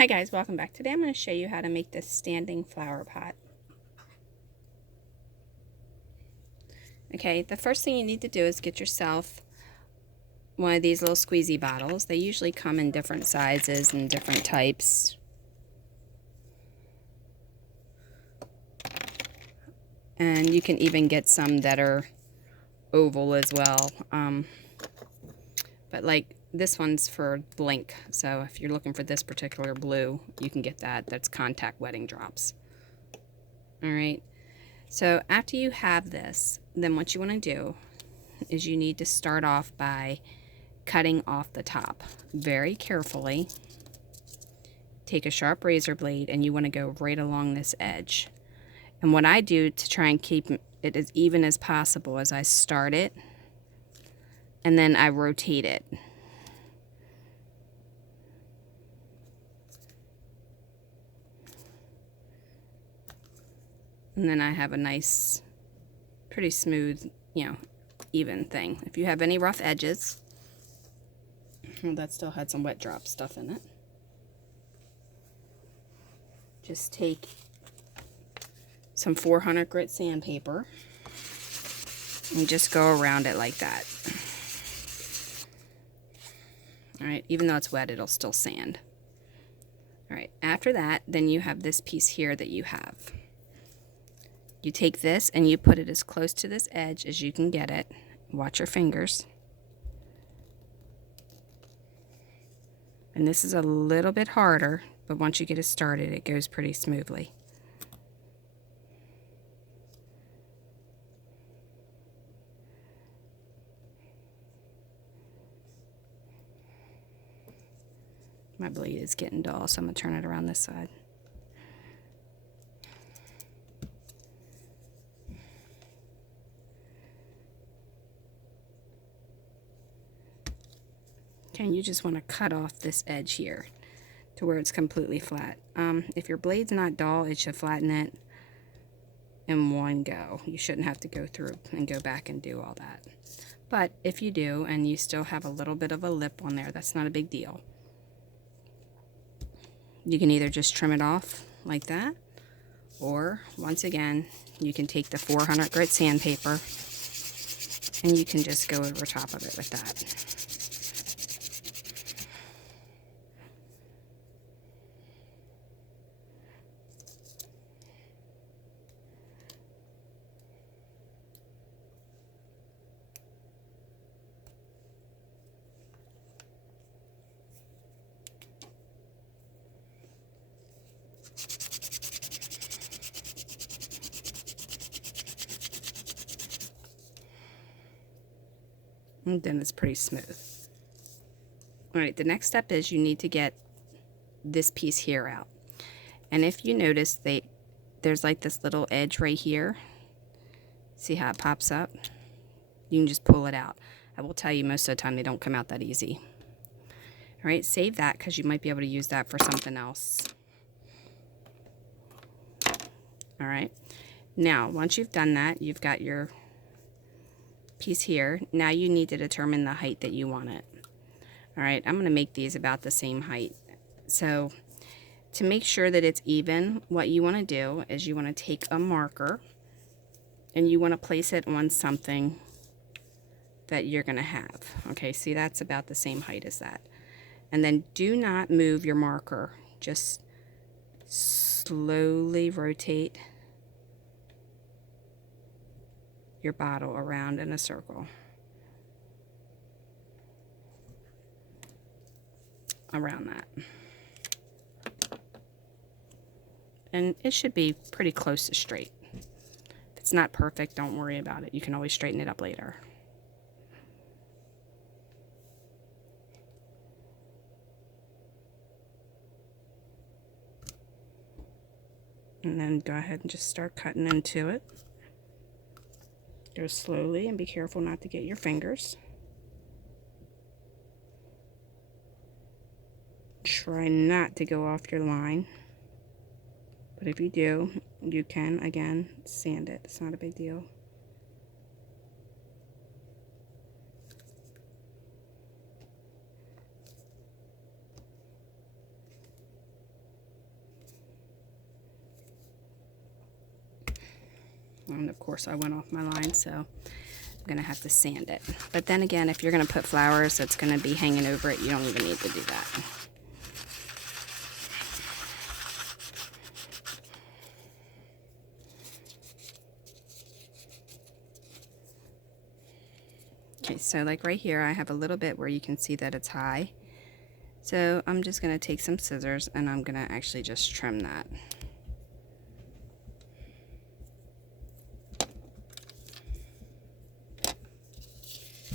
Hi guys, welcome back. Today I'm going to show you how to make this standing flower pot. Okay, the first thing you need to do is get yourself one of these little squeezy bottles. They usually come in different sizes and different types. And you can even get some that are oval as well. But like this one's for Blink, so if you're looking for this particular blue, you can get that. That's contact wedding drops. Alright, so after you have this, then what you want to do is you need to start off by cutting off the top very carefully. Take a sharp razor blade and you want to go right along this edge. And what I do to try and keep it as even as possible is I start it and then I rotate it. And then I have a nice, pretty smooth, even thing. If you have any rough edges, well, that still had some wet drop stuff in it. Just take some 400 grit sandpaper and just go around it like that. Alright, even though it's wet, it'll still sand. Alright, after that, then you have this piece here that you have. You take this and you put it as close to this edge as you can get it. Watch your fingers. And this is a little bit harder, but once you get it started, it goes pretty smoothly. My blade is getting dull, so I'm going to turn it around this side. Okay, and you just want to cut off this edge here to where it's completely flat. If your blade's not dull, it should flatten it in one go. You shouldn't have to go through and go back and do all that. But if you do and you still have a little bit of a lip on there, that's not a big deal. You can either just trim it off like that, or once again, you can take the 400 grit sandpaper and you can just go over top of it with that. And then it's pretty smooth. Alright, the next step is you need to get this piece here out. And if you notice, there's like this little edge right here. See how it pops up? You can just pull it out. I will tell you, most of the time they don't come out that easy. Alright, save that because you might be able to use that for something else. Alright, now once you've done that, you've got your piece here. Now you need to determine the height that you want it. Alright, I'm going to make these about the same height. So to make sure that it's even, what you want to do is you want to take a marker and you want to place it on something that you're going to have. Okay, see, that's about the same height as that. And then do not move your marker. Just slowly rotate your bottle around in a circle. Around that. And it should be pretty close to straight. If it's not perfect, don't worry about it. You can always straighten it up later. And then go ahead and just start cutting into it. Go slowly and be careful not to get your fingers. Try not to go off your line. But if you do, you can, again, sand it. It's not a big deal. And of course I went off my line, so I'm gonna have to sand it. But then again, if you're gonna put flowers that's gonna be hanging over it, you don't even need to do that. Okay, so like right here I have a little bit where you can see that it's high. So I'm just gonna take some scissors and I'm gonna actually just trim that.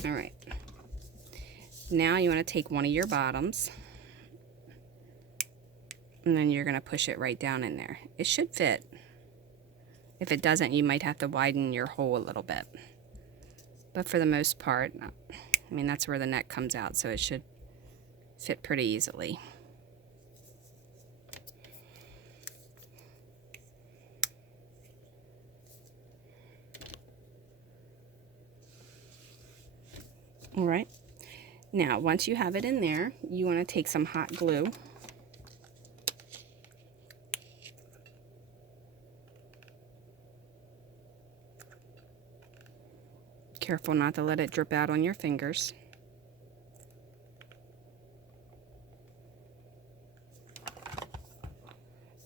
Alright, now you want to take one of your bottoms and then you're going to push it right down in there. It should fit. If it doesn't, you might have to widen your hole a little bit. But for the most part, I mean, that's where the neck comes out, so it should fit pretty easily. Alright, now once you have it in there, you want to take some hot glue. Careful not to let it drip out on your fingers.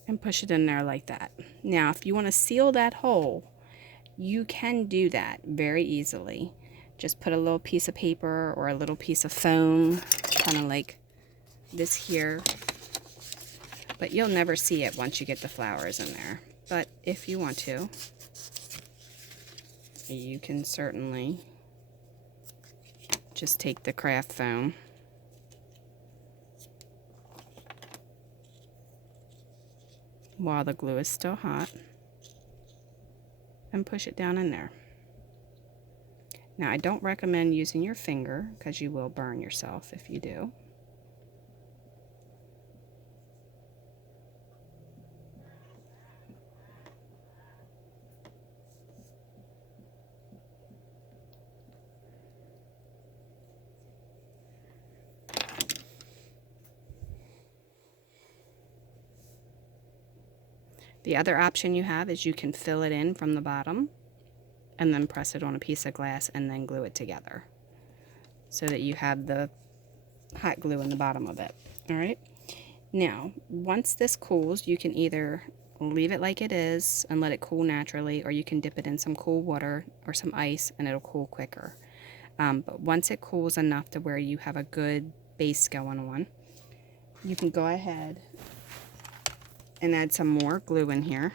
And push it in there like that. Now, if you want to seal that hole, you can do that very easily. Just put a little piece of paper or a little piece of foam, kind of like this here. But you'll never see it once you get the flowers in there. But if you want to, you can certainly just take the craft foam while the glue is still hot and push it down in there. Now, I don't recommend using your finger because you will burn yourself if you do. The other option you have is you can fill it in from the bottom and then press it on a piece of glass and then glue it together so that you have the hot glue in the bottom of it. Alright, now once this cools, you can either leave it like it is and let it cool naturally, or you can dip it in some cool water or some ice and it'll cool quicker. But once it cools enough to where you have a good base going on, you can go ahead and add some more glue in here.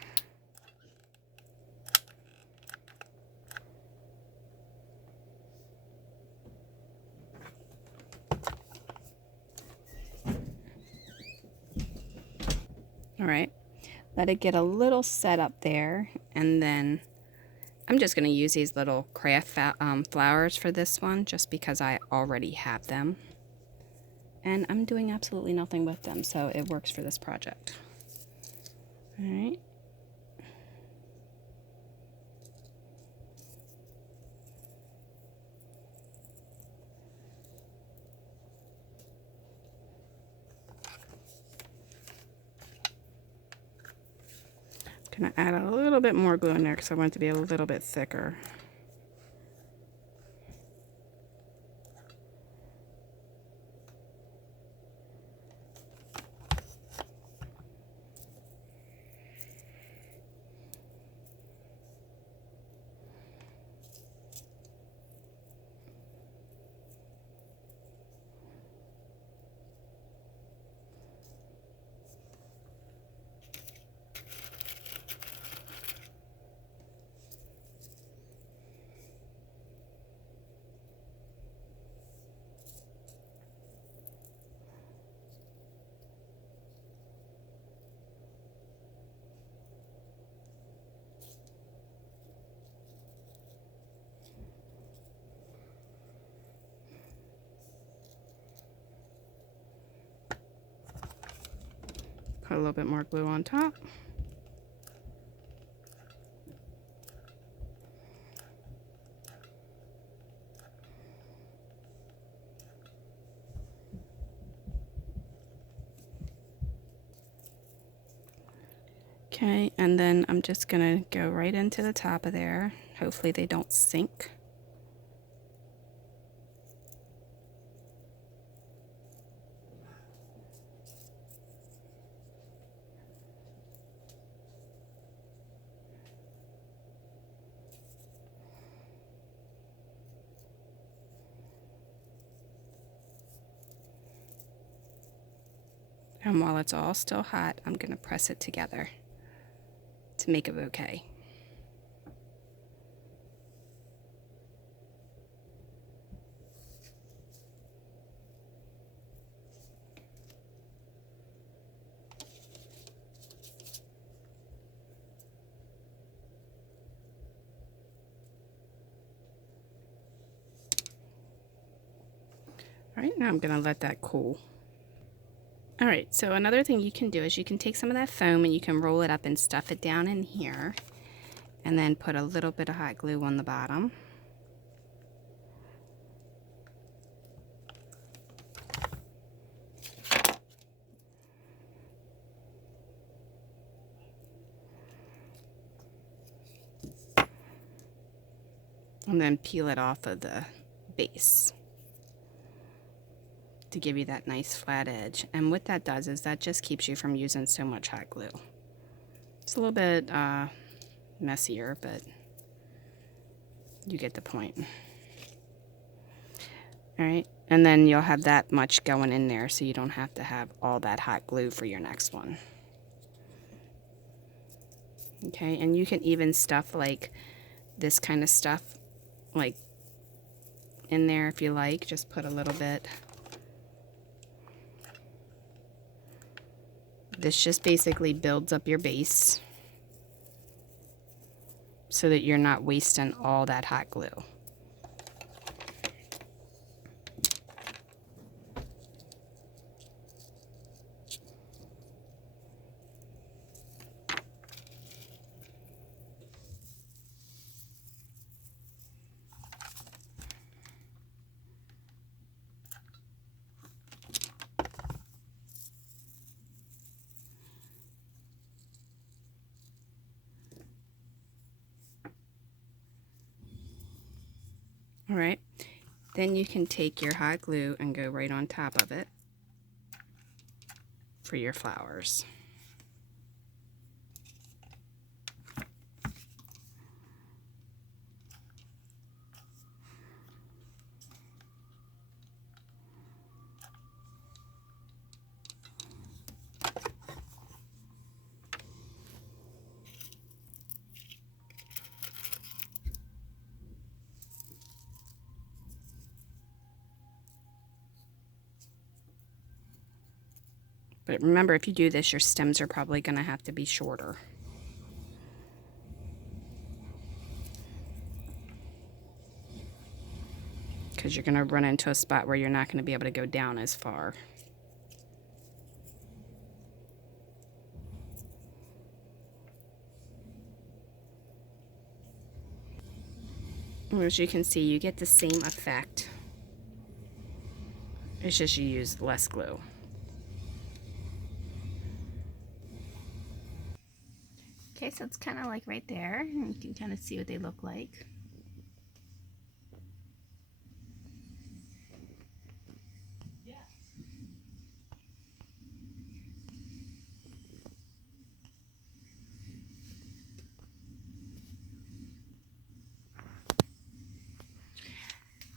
Alright, let it get a little set up there, and then I'm just going to use these little craft flowers for this one just because I already have them. And I'm doing absolutely nothing with them, so it works for this project. Alright. Gonna add a little bit more glue in there because I want it to be a little bit thicker. Put a little bit more glue on top. Okay, and then I'm just gonna go right into the top of there. Hopefully they don't sink. And while it's all still hot, I'm gonna press it together to make a bouquet. All right, now I'm gonna let that cool. All right, so another thing you can do is you can take some of that foam and you can roll it up and stuff it down in here, and then put a little bit of hot glue on the bottom. And then peel it off of the base to give you that nice flat edge. And what that does is that just keeps you from using so much hot glue. It's a little bit messier, but you get the point. All right, and then you'll have that much going in there, so you don't have to have all that hot glue for your next one. Okay, and you can even stuff like this kind of stuff like in there if you like. Just put a little bit. This just basically builds up your base so that you're not wasting all that hot glue. All right, then you can take your hot glue and go right on top of it for your flowers. But remember, if you do this, your stems are probably going to have to be shorter. Because you're going to run into a spot where you're not going to be able to go down as far. As you can see, you get the same effect. It's just you use less glue. Okay, so it's kind of like right there, and you can kind of see what they look like.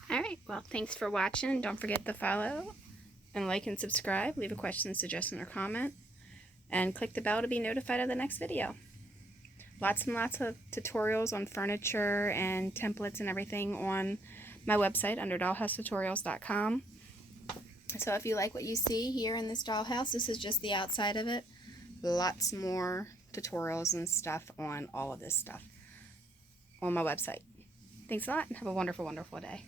Alright, well, thanks for watching. Don't forget to follow and like and subscribe. Leave a question, suggestion, or comment. And click the bell to be notified of the next video. Lots and lots of tutorials on furniture and templates and everything on my website under dollhousetutorials.com. So if you like what you see here in this dollhouse, this is just the outside of it. Lots more tutorials and stuff on all of this stuff on my website. Thanks a lot and have a wonderful, wonderful day.